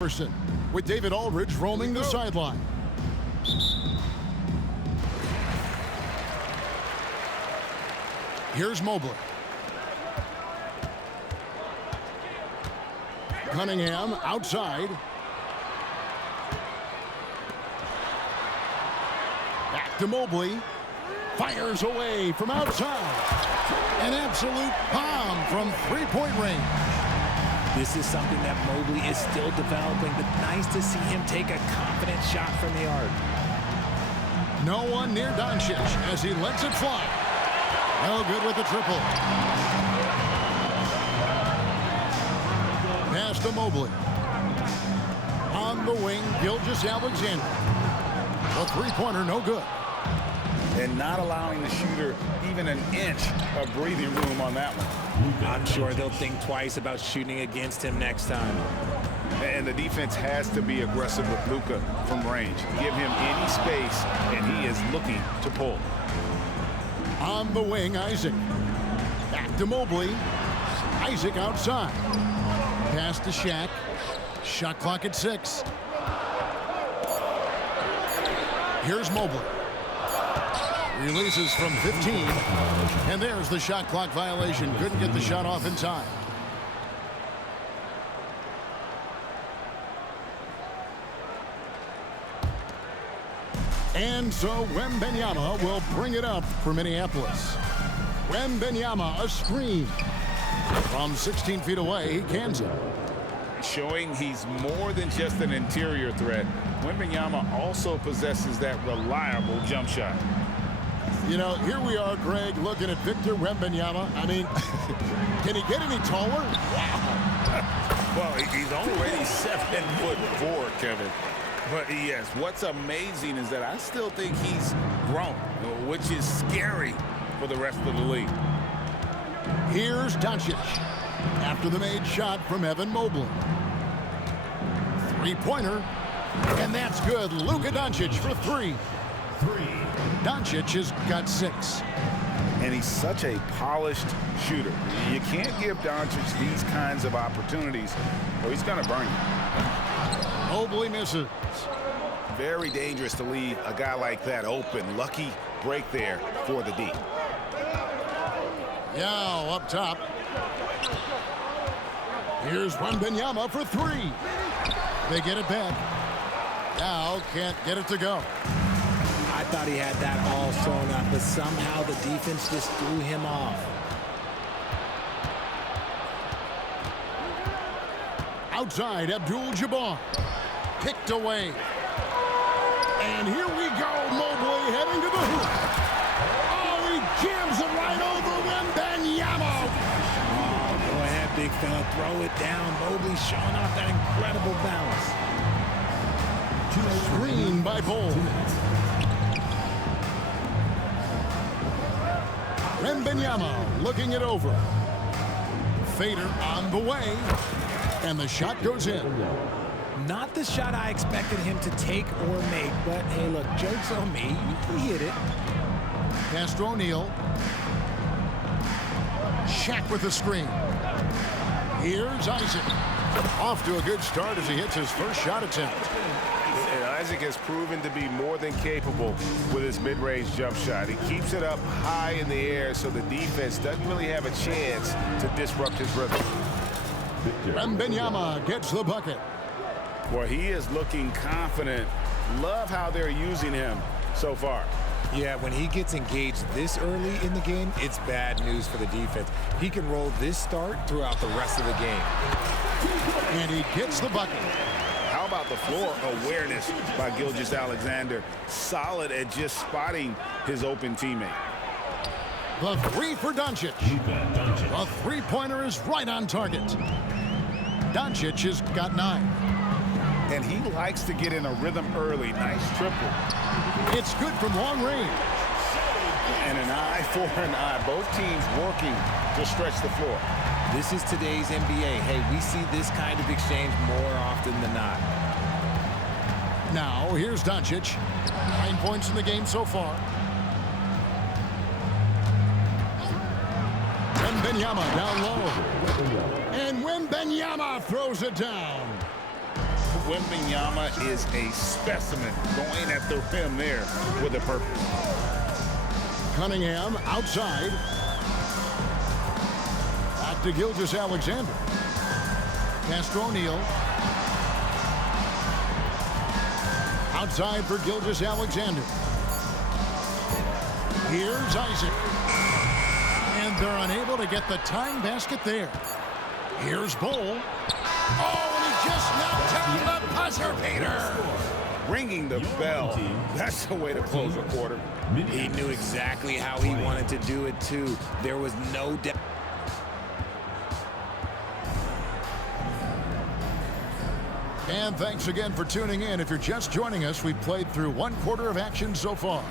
with David Aldridge roaming the sideline. Here's Mobley. Cunningham outside. Back to Mobley. Fires away from outside. An absolute bomb from three-point range. This is something that Mobley is still developing, but nice to see him take a confident shot from the arc. No one near Doncic as he lets it fly. No good with the triple. Pass to Mobley. On the wing, Gilgeous-Alexander. A three-pointer, no good. And not allowing the shooter even an inch of breathing room on that one. I'm sure they'll think twice about shooting against him next time. And the defense has to be aggressive with Luka from range. Give him any space, and he is looking to pull. On the wing, Isaac. Back to Mobley. Isaac outside. Pass to Shaq. Shot clock at 6. Here's Mobley. Releases from 15. And there's the shot clock violation. Couldn't get the shot off in time. And so Wembanyama will bring it up for Minneapolis. Wembanyama, a screen. From 16 feet away, he cans it. Showing he's more than just an interior threat. Wembanyama also possesses that reliable jump shot. You know, here we are, Greg, looking at Victor Wembanyama. I mean, can he get any taller? Wow. Well, he's already 7'4", Kevin. But yes, what's amazing is that I still think he's grown, which is scary for the rest of the league. Here's Doncic after the made shot from Evan Mobley. Three-pointer, and that's good. Luka Doncic for 3. Doncic has got 6. And he's such a polished shooter. You can't give Doncic these kinds of opportunities, or he's going to burn you. Mobley misses. Very dangerous to leave a guy like that open. Lucky break there for the D. Yao up top. Here's Wembanyama for 3. They get it back. Yao can't get it to go. I thought he had that all sewn up, but somehow the defense just threw him off. Outside, Abdul-Jabbar. Picked away. And here we go, Mobley heading to the hoop. Oh, he jams it right over Wembanyama. Oh, go ahead, big fella. Throw it down. Mobley showing off that incredible balance. Screen by Bol. Wembanyama looking it over. Fader on the way. And the shot goes in. Not the shot I expected him to take or make, but hey, look, joke's on me. He hit it. Pass to O'Neal. Shaq with the screen. Here's Isaac. Off to a good start as he hits his first shot attempt. And Isaac has proven to be more than capable with his mid-range jump shot. He keeps it up high in the air so the defense doesn't really have a chance to disrupt his rhythm. Wembanyama gets the bucket. Well, he is looking confident. Love how they're using him so far. Yeah, when he gets engaged this early in the game, it's bad news for the defense. He can roll this start throughout the rest of the game. And he gets the bucket. How about the floor awareness by Gilgeous-Alexander? Solid at just spotting his open teammate. The 3 for Doncic. A three-pointer is right on target. Doncic has got 9. And he likes to get in a rhythm early. Nice triple. It's good from long range. And an eye for an eye. Both teams working to stretch the floor. This is today's NBA. Hey, we see this kind of exchange more often than not. Now, here's Doncic. 9 points in the game so far. Wembanyama down low. And Wembanyama throws it down. Wembanyama is a specimen going at the rim there with a purpose. Cunningham outside. Back to Gilgeous-Alexander. Castro O'Neal. Outside for Gilgeous-Alexander. Here's Isaac. And they're unable to get the tying basket there. Here's Bull. Oh, and he just knocked down the buzzer beater. Ringing the bell. That's the way to close a quarter. He knew exactly how he wanted to do it, too. There was no doubt. And thanks again for tuning in. If you're just joining us, we've played through one quarter of action so far.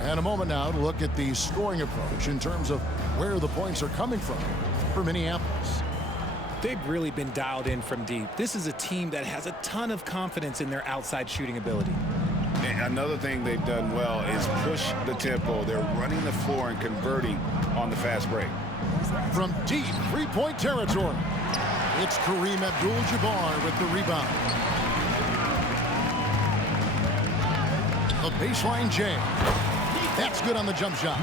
And a moment now to look at the scoring approach in terms of where the points are coming from for Minneapolis. They've really been dialed in from deep. This is a team that has a ton of confidence in their outside shooting ability. And another thing they've done well is push the tempo. They're running the floor and converting on the fast break. From deep three-point territory, it's Kareem Abdul-Jabbar with the rebound. The baseline jam. That's good on the jump shot.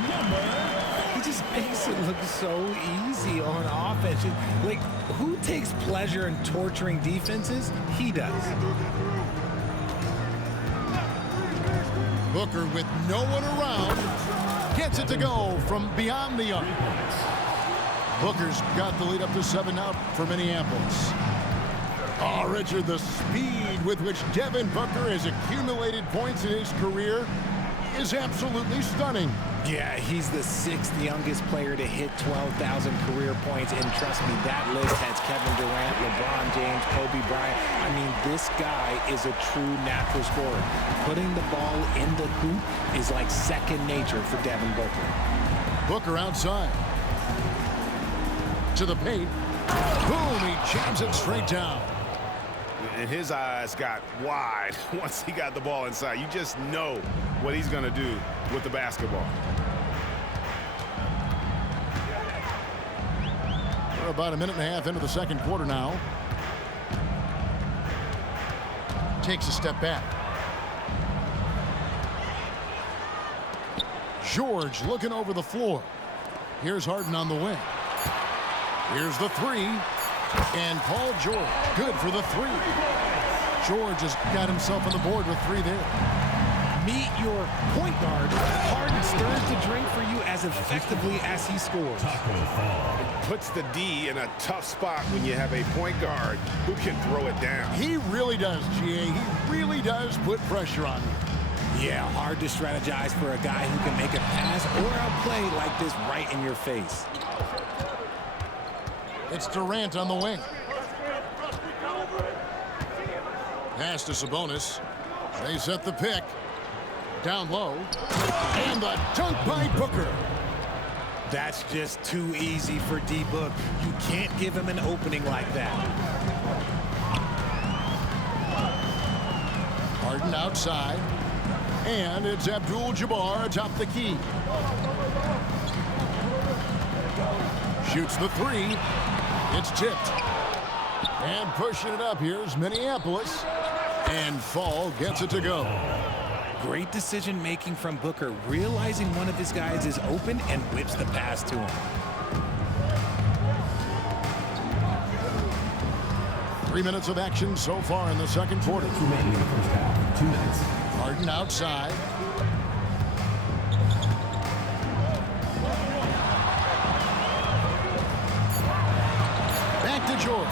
He just makes it look so easy on offense. Like, who takes pleasure in torturing defenses? He does. Booker with no one around gets it to go from beyond the arc. Booker's got the lead up to 7 now for Minneapolis. Oh, Richard, the speed with which Devin Booker has accumulated points in his career is absolutely stunning. Yeah, he's the 6th youngest player to hit 12,000 career points, and trust me, that list has Kevin Durant, LeBron James, Kobe Bryant. I mean, this guy is a true natural scorer. Putting the ball in the hoop is like second nature for Devin Booker. Booker outside. To the paint. Boom, he jams it straight down. And his eyes got wide once he got the ball inside. You just know what he's going to do with the basketball. We're about a minute and a half into the second quarter now. Takes a step back. George looking over the floor. Here's Harden on the wing. Here's the three. And Paul George, good for the three. George has got himself on the board with 3 there. Meet your point guard. Harden stirs the drink for you as effectively as he scores. It puts the D in a tough spot when you have a point guard who can throw it down. He really does, GA. He really does put pressure on him. Yeah, hard to strategize for a guy who can make a pass or a play like this right in your face. It's Durant on the wing. Pass to Sabonis. They set the pick. Down low. And the dunk by Booker. That's just too easy for D-Book. You can't give him an opening like that. Harden outside. And it's Abdul-Jabbar atop the key. Shoots the 3. It's tipped. And pushing it up, here's Minneapolis. And Fall gets it to go. Great decision-making from Booker, realizing one of his guys is open and whips the pass to him. 3 minutes of action so far in the second quarter. Remaining in the first half. 2 minutes. Harden outside. Back to George.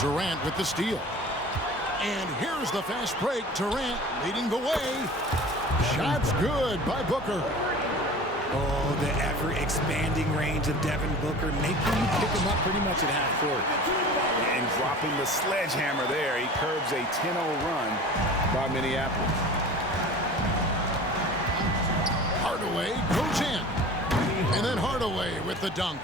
Durant with the steal. And here's the fast break. Durant leading the way. Shots good by Booker. Oh, the ever-expanding range of Devin Booker, making you pick him up pretty much at half court. And dropping the sledgehammer there, he curbs a 10-0 run by Minneapolis. Hardaway goes in. And then Hardaway with the dunk.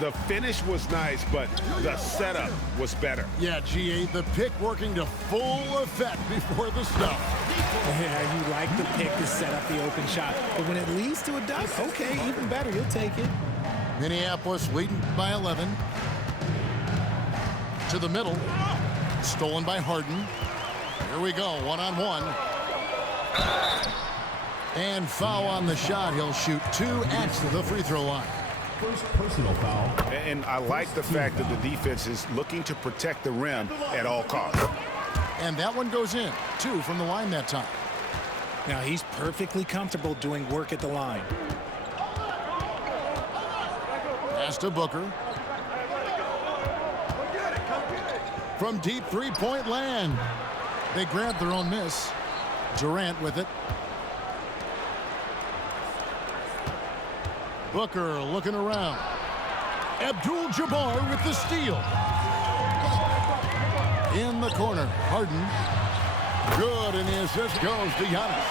The finish was nice, but the setup was better. Yeah, GA, the pick working to full effect before the stuff. Yeah, you like the pick to set up the open shot. But when it leads to a dunk, okay, even better, you'll take it. Minneapolis leading by 11. To the middle. stolen by Harden. Here we go, one-on-one. And foul on the shot. He'll shoot 2 at the free throw line. First personal foul. And I like the fact that the defense is looking to protect the rim at all costs. And that one goes in. 2 from the line that time. Now he's perfectly comfortable doing work at the line. Pass to Booker. From deep three-point land. They grab their own miss. Durant with it. Booker looking around. Abdul-Jabbar with the steal. In the corner, Harden. Good, and the assist goes to Giannis.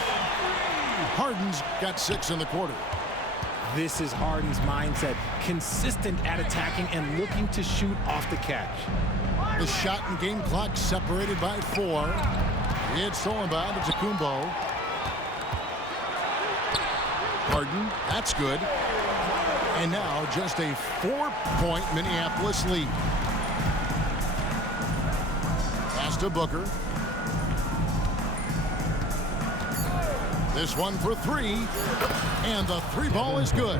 Harden's got 6 in the quarter. This is Harden's mindset. Consistent at attacking and looking to shoot off the catch. The shot and game clock separated by 4. It's stolen by Antetokounmpo. Harden, that's good. And now just a 4-point Minneapolis lead. Pass to Booker. This one for 3. And the 3 ball is good.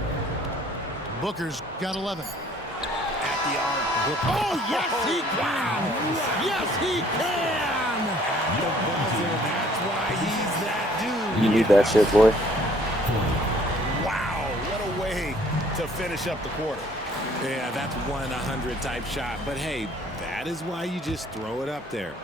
Booker's got 11. At the arc. Oh, yes, he can! Yes, he can! The buzzer. That's why he's that dude. You need that shit, boy. Wow, what a way to finish up the quarter. Yeah, that's 1-100 type shot. But hey, that is why you just throw it up there.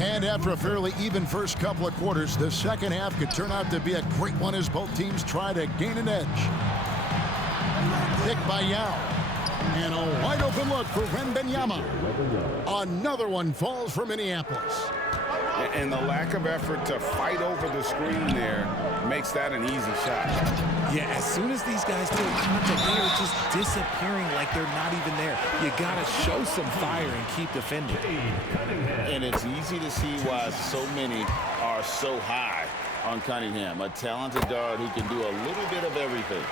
And after a fairly even first couple of quarters, the second half could turn out to be a great one as both teams try to gain an edge. Pick by Yao. And a wide open look for Wembanyama. Another one falls for Minneapolis. And the lack of effort to fight over the screen there makes that an easy shot. Yeah, as soon as these guys feel contact, they are just disappearing like they're not even there. You got to show some fire and keep defending. And it's easy to see why so many are so high on Cunningham, a talented guard who can do a little bit of everything.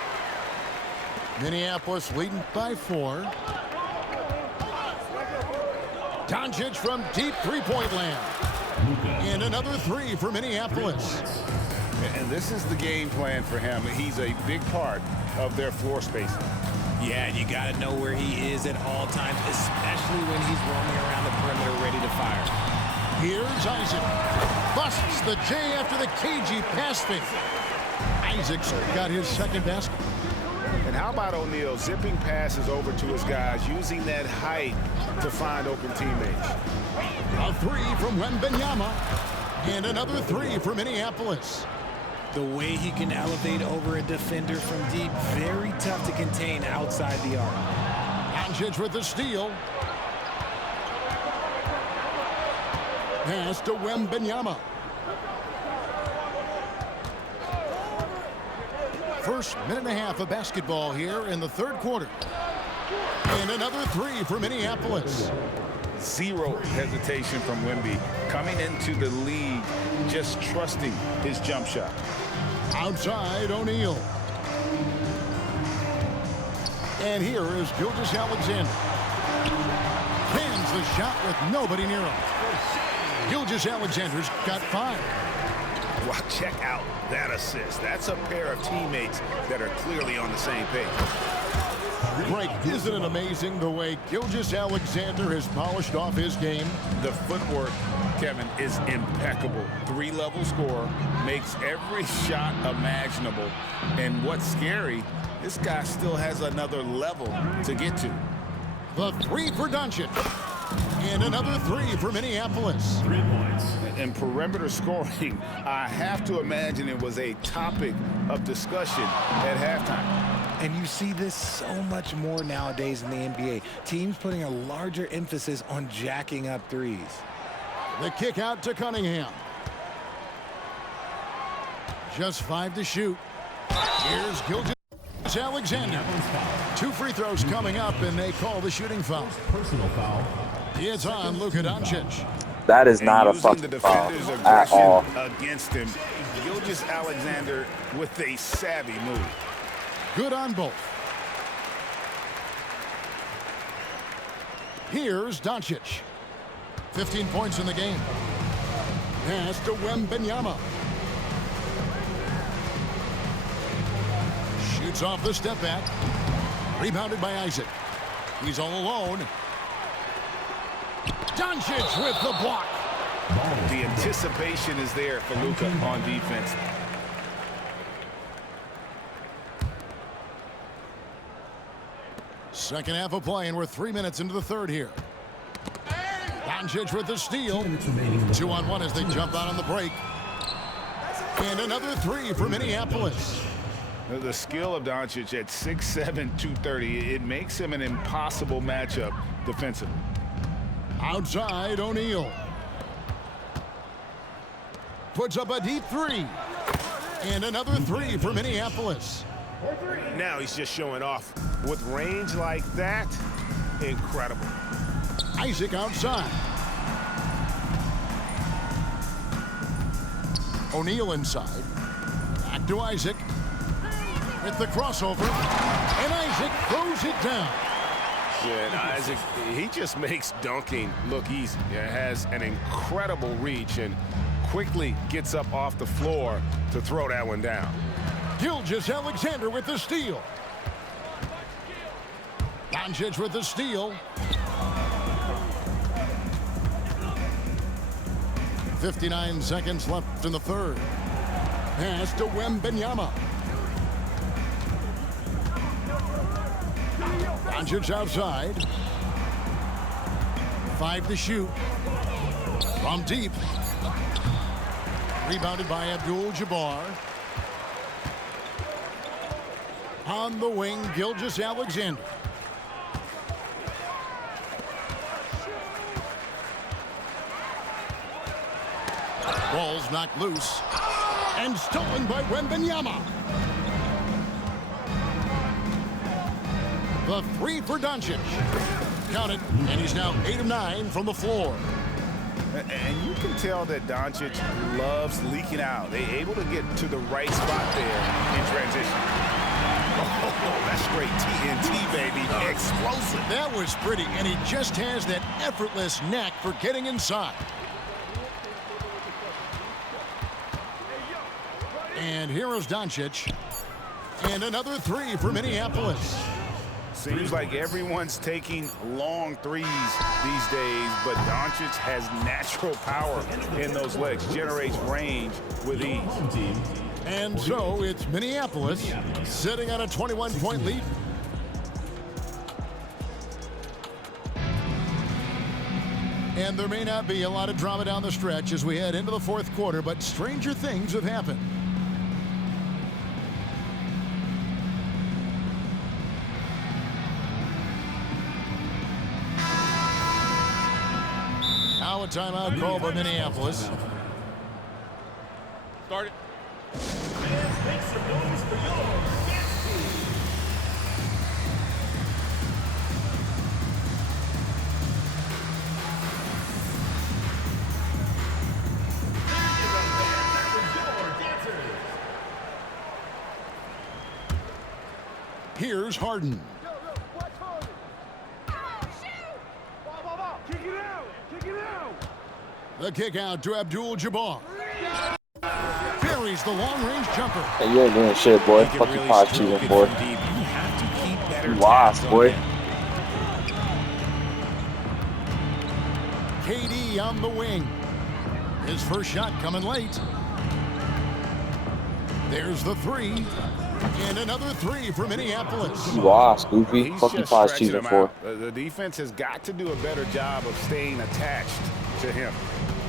Minneapolis leading by 4. Doncic from deep three-point land. And another 3 for Minneapolis. And this is the game plan for him. He's a big part of their floor spacing. Yeah, you got to know where he is at all times, especially when he's roaming around the perimeter ready to fire. Here's Isaac. Busts the J after the cagey pass fake. Isaac's got his second basket. And how about O'Neal zipping passes over to his guys, using that height to find open teammates. A 3 from Wembanyama. And another 3 for Minneapolis. The way he can elevate over a defender from deep, very tough to contain outside the arc. Doncic with the steal. Pass to Wembanyama. First minute and a half of basketball here in the third quarter. And another 3 for Minneapolis. Zero hesitation from Wemby coming into the league, just trusting his jump shot. Outside, O'Neal. And here is Gilgeous-Alexander. Cans the shot with nobody near him. Gilgeous-Alexander's got 5. Well, check out that assist. That's a pair of teammates that are clearly on the same page. Greg, isn't it amazing the way Gilgeous-Alexander has polished off his game? The footwork, Kevin, is impeccable. 3-level scorer, makes every shot imaginable. And what's scary, this guy still has another level to get to. The 3 for Doncic. And another 3 for Minneapolis. 3 points. And perimeter scoring, I have to imagine it was a topic of discussion at halftime. And you see this so much more nowadays in the NBA. Teams putting a larger emphasis on jacking up threes. The kick out to Cunningham. Just 5 to shoot. Here's Gilgeous-Alexander. 2 free throws coming up, and they call the shooting foul. Personal foul. It's on Luka Doncic. That is not a Using fucking the foul defender's at aggression all. against him. Gilgeous-Alexander with a savvy move. Good on both. Here's Doncic. 15 points in the game. Pass to Wembanyama. Shoots off the step back. Rebounded by Isaac. He's all alone. Doncic with the block. The anticipation is there for Luka on defense. Second half of play, and we're 3 minutes into the third here. Doncic with the steal. 2-on-1 as they jump out on the break. And another three for Minneapolis. The skill of Doncic at 6'7", 230, it makes him an impossible matchup defensively. Outside, O'Neal. Puts up a deep three. And another three for Minneapolis. Now he's just showing off. With range like that, incredible. Isaac outside. O'Neal inside. Back to Isaac. With the crossover. And Isaac throws it down. Yeah, and Isaac, he just makes dunking look easy. It has an incredible reach and quickly gets up off the floor to throw that one down. Gilgeous-Alexander with the steal. Doncic with the steal. 59 seconds left in the third. Pass to Wembanyama. Doncic outside. 5 to shoot. From deep. Rebounded by Abdul-Jabbar. On the wing, Gilgeous-Alexander. Ball's knocked loose. And stolen by Wembanyama. The three for Doncic. Count it, and he's now 8 of 9 from the floor. And you can tell that Doncic loves leaking out. They're able to get to the right spot there in transition. Oh, that's straight TNT, baby. Explosive. That was pretty, and he just has that effortless knack for getting inside. And here is Doncic. And another three for Minneapolis. Seems like everyone's taking long threes these days, but Doncic has natural power in those legs, generates range with ease. And so it's Minneapolis sitting on a 21-point lead. And there may not be a lot of drama down the stretch as we head into the fourth quarter, but stranger things have happened. Now a timeout call by Minneapolis. Start it. Make some noise for your dance team. Here's Harden. The kick out to Abdul-Jabbar. Buries the long-range jumper. Hey, you ain't doing shit, boy. Fucking Really five stroke cheating, it boy. from deep. You have to keep better You lost, tabs on boy. him. KD on the wing. His first shot coming late. There's the three. And another three for Minneapolis. You lost, Goofy. He's Fucking just five stretching cheating him for. out. The defense has got to do a better job of staying attached to him.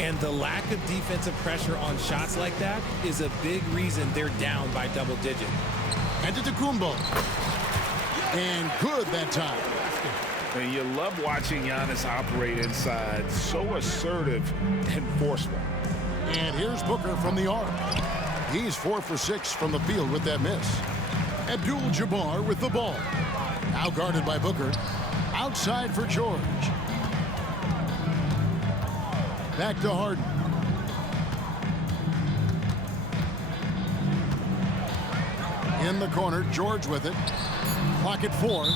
And the lack of defensive pressure on shots like that is a big reason they're down by double digit. And to Tacumbo. And good that time. And you love watching Giannis operate inside. So assertive and forceful. And here's Booker from the arc. He's 4 for 6 from the field with that miss. Abdul-Jabbar with the ball. Now guarded by Booker. Outside for George. Back to Harden. In the corner, George with it. Clock at 4.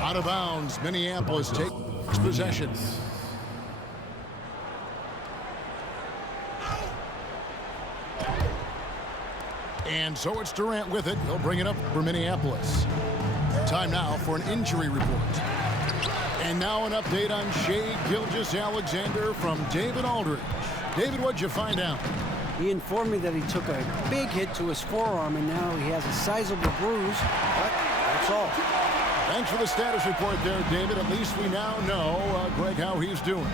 Out of bounds. Minneapolis next possession. And so it's Durant with it. He'll bring it up for Minneapolis. Time now for an injury report. And now an update on Shai Gilgeous-Alexander from David Aldridge. David, what'd you find out? He informed me that he took a big hit to his forearm, and now he has a sizable bruise, but that's all. Thanks for the status report there, David. At least we now know, Greg, how he's doing.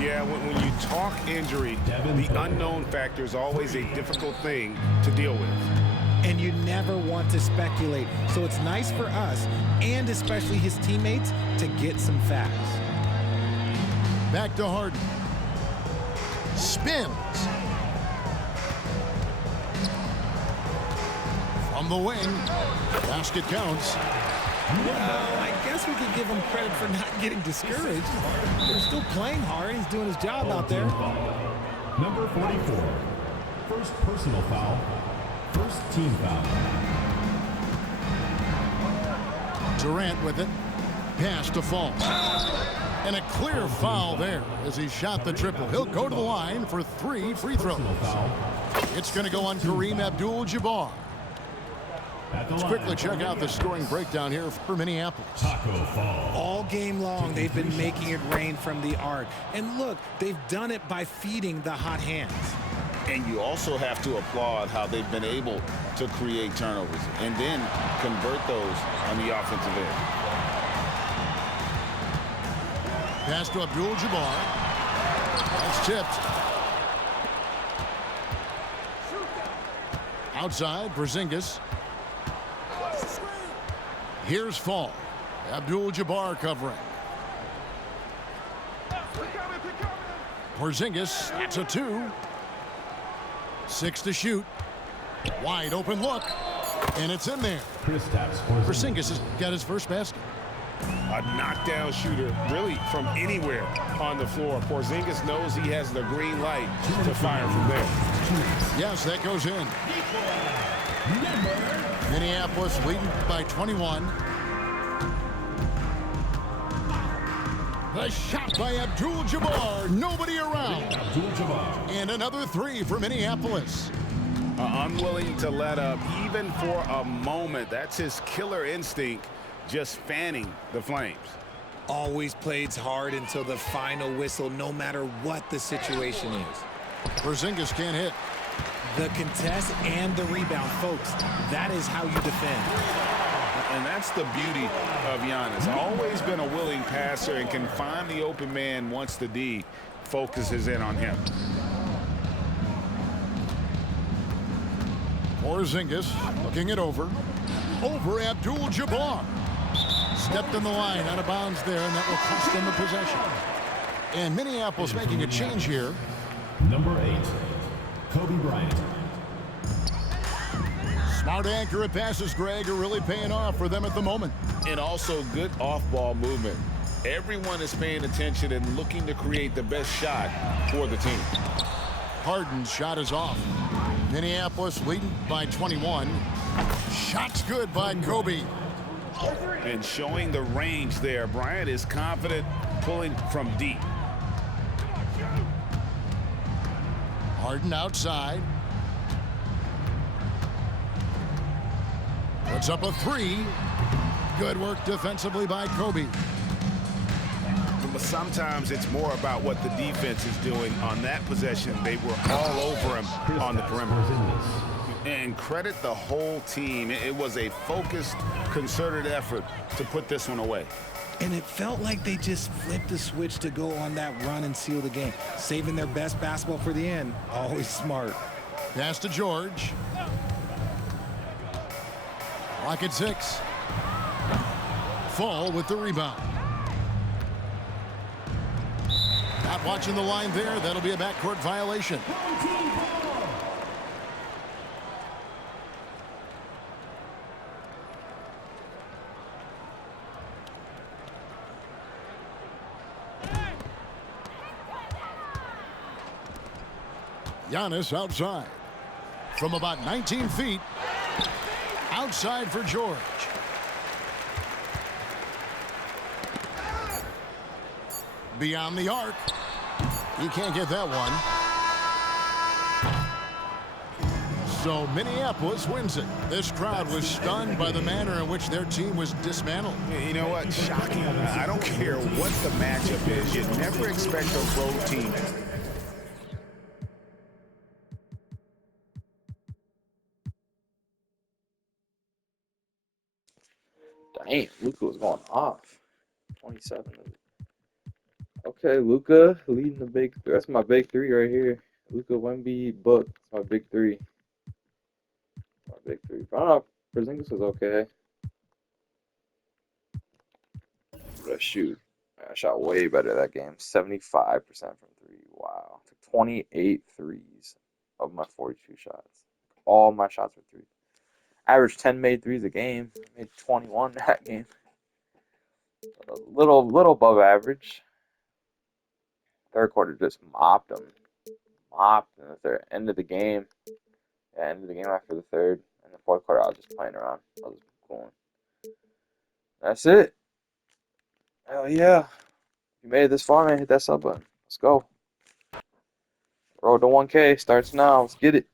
Yeah, when you talk injury, the unknown factor is always a difficult thing to deal with. And you never want to speculate. So it's nice for us, and especially his teammates, to get some facts. Back to Harden. Spins. From the wing. Basket counts. Well, I guess we could give him credit for not getting discouraged. They're still playing hard. He's doing his job out there. Number 44. First personal foul. First team foul. Durant with it. Pass to Fall. And a clear foul there as he shot the triple. He'll go to the line for 3 free throws. It's going to go on Kareem Abdul-Jabbar. Let's quickly check out the scoring breakdown here for Minneapolis. All game long, they've been making it rain from the arc. And look, they've done it by feeding the hot hands. And you also have to applaud how they've been able to create turnovers and then convert those on the offensive end. Pass to Abdul-Jabbar. That's tipped. Outside, Porzingis. Here's Fall. Abdul-Jabbar covering. Porzingis, that's a 2. 6 to shoot. Wide open look. And it's in there. Porzingis has got his first basket. A knockdown shooter, really from anywhere on the floor. Porzingis knows he has the green light to fire from there. Yes, that goes in. Minneapolis leading by 21. The shot by Abdul-Jabbar. Nobody around. And another 3 for Minneapolis. Unwilling to let up even for a moment. That's his killer instinct, just fanning the flames. Always plays hard until the final whistle, no matter what the situation is. Porzingis can't hit. The contest and the rebound, folks. That is how you defend. And that's the beauty of Giannis. Always been a willing passer and can find the open man once the D focuses in on him. Porzingis looking it over. Over Abdul-Jabbar. Stepped in the line, out of bounds there, and that will cost them the possession. And Minneapolis making a change here. Number 8, Kobe Bryant. Smart, accurate passes, Greg, are really paying off for them at the moment. And also good off-ball movement. Everyone is paying attention and looking to create the best shot for the team. Harden's shot is off. Minneapolis leading by 21. Shot's good by Kobe. And showing the range there. Bryant is confident pulling from deep. Harden outside. Puts up a 3. Good work defensively by Kobe. But sometimes it's more about what the defense is doing on that possession. They were all over him on the perimeter. And credit the whole team. It was a focused, concerted effort to put this one away. And it felt like they just flipped the switch to go on that run and seal the game. Saving their best basketball for the end. Always smart. Pass to George. Lock at 6. Fall with the rebound. Not watching the line there. That'll be a backcourt violation. Giannis outside. From about 19 feet. Outside for George. Beyond the arc. You can't get that one. So Minneapolis wins it. This crowd was stunned by the manner in which their team was dismantled. You know what? Shocking. I don't care what the matchup is. You never expect a road team. Damn, Luka was going off. 27. Okay, Luka leading the big. That's my big three right here. Luka, Wemby, Book. That's my big three. My big three. I don't know. Porzingis was okay. But shoot, I shot way better that game. 75% from three. Wow. Took 28 threes of my 42 shots. All my shots were threes. Average 10 made threes a game. Made 21 that game. A little above average. Third quarter just mopped them. Mopped in the third. End of the game. Yeah, end of the game after the third. And the fourth quarter, I was just playing around. I was going. That's it. Hell yeah. If you made it this far, man, hit that sub button. Let's go. Road to 1K starts now. Let's get it.